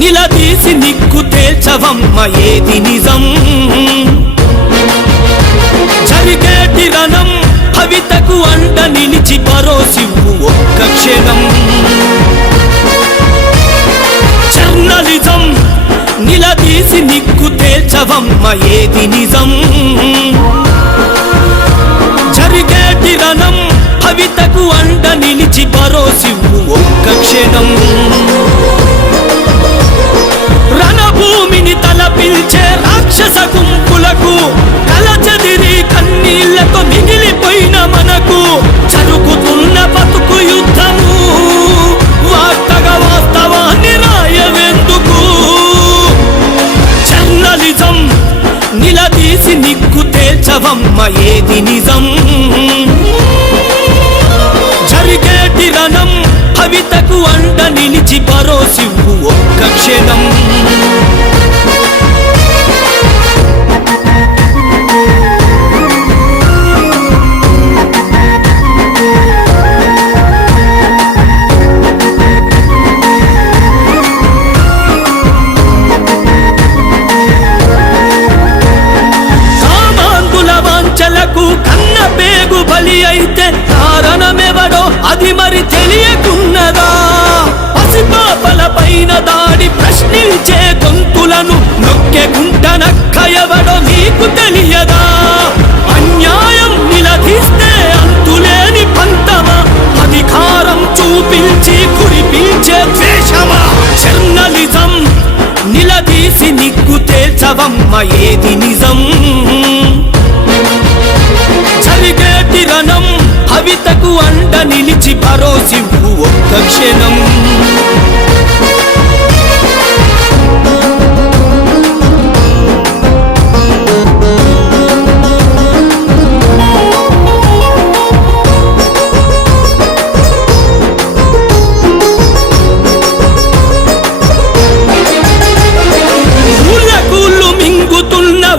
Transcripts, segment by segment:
నిలదీసి నిక్కు తేల్చవమ్మ ఏది నిజం జరిగేటి రణం భవితకు అండ నిలిచి భరోసివ్వు ఒక్క క్షణం జర్నలిజం నిలదీసి నిక్కు తేల్చవమ్మ ఏది నిజం జరిగేటి రణం భవితకు అండ నిలిచి భరోసివ్వు ఒక్క క్షణం రణభూమిని తలపిల్చే రాక్షస గుంపులకు కలచెదిరి కన్నీళ్లతో మిగిలిపోయిన మనకు జరుగుతున్న బతుకు యుద్ధము వార్తగా వాస్తవాన్ని రాయవెందుకు జర్నలిజం నిలదీసి నిక్కు తేల్చవమ్మ ఏది నిజం జరిగేటి రణం భవితకు అండ నిలిచి భరోసివ్వు ఒక్క క్షణం కామాంధుల వాంఛలకు కన్న పేగు బలి అయితే కారణమెవడో అది మరి తెలియకున్నదా పసిపాపల పైన దాడి ప్రశ్నించే గొంతులను నొక్కే గుంటనక్కయవడో నీకు తెలియదా అన్యాయం నిలదీస్తే అంతులేని పంతమా అధికారం చూపించి కురిపించే ద్వేషమా జర్నలిజం నిలదీసి నిక్కు తేల్చవమ్మ ఏది నిజం జరిగేటి రణం భవితకు అండ నిలిచి భరోసివ్వు ఒక్క క్షణం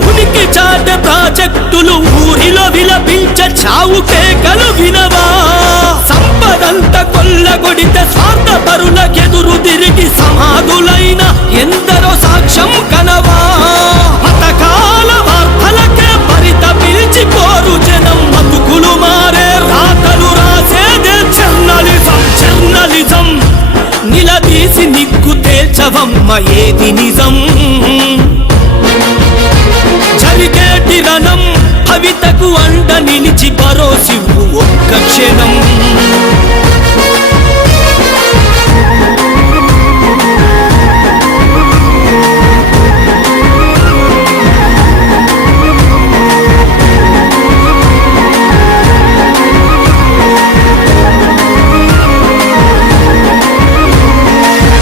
ఉనికి చాట ప్రాజెక్టులు ఊరిలో విలపించే చావు కేకలు వినవా సంపదంత కొల్లగొడితే స్వార్థపరులకెదురు తిరిగి సమాధులైన ఎందరో సాక్ష్యం కనవా పథకాల వార్తలకే పరితపిల్చిపోరు జనం బతుకులు మారే రాతలు రాసేదే జర్నలిజం జర్నలిజం నిలదీసి నిక్కు తేల్చవమ్మ ఏది నిజం జరిగేటి రణం భవితకు అండ నిలిచి భరోసివ్వు ఒక్క క్షణం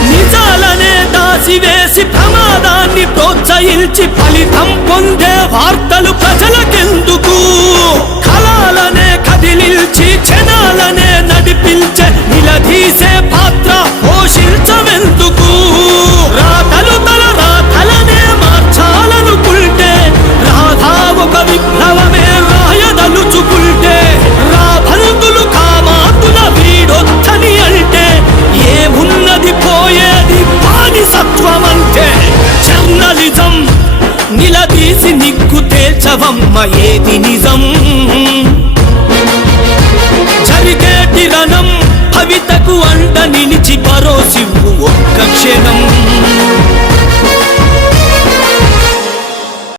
నిజాలనే దాసివేసి ప్రమాదాన్ని ప్రోత్సహించి ఫలితం పొందే వార్తలు ప్రజలకెందుకు కళాలనే కదిలిల్చి జనాలనే నడిపించే నిలదీసే పాత్ర పోషించవెందుకు రాతలు తల రాతలనే మార్చాలనుకుంటే రాధా ఒక విప్లవమే రాయదలుచుకుంటే రాబందులు కామాతుల వీడొచ్చని అంటే ఏమున్నది పోయేది బానిసత్వమంటే జర్నలిజం నిలదీసి నిక్కు తేల్చవమ్మ ఏది నిజం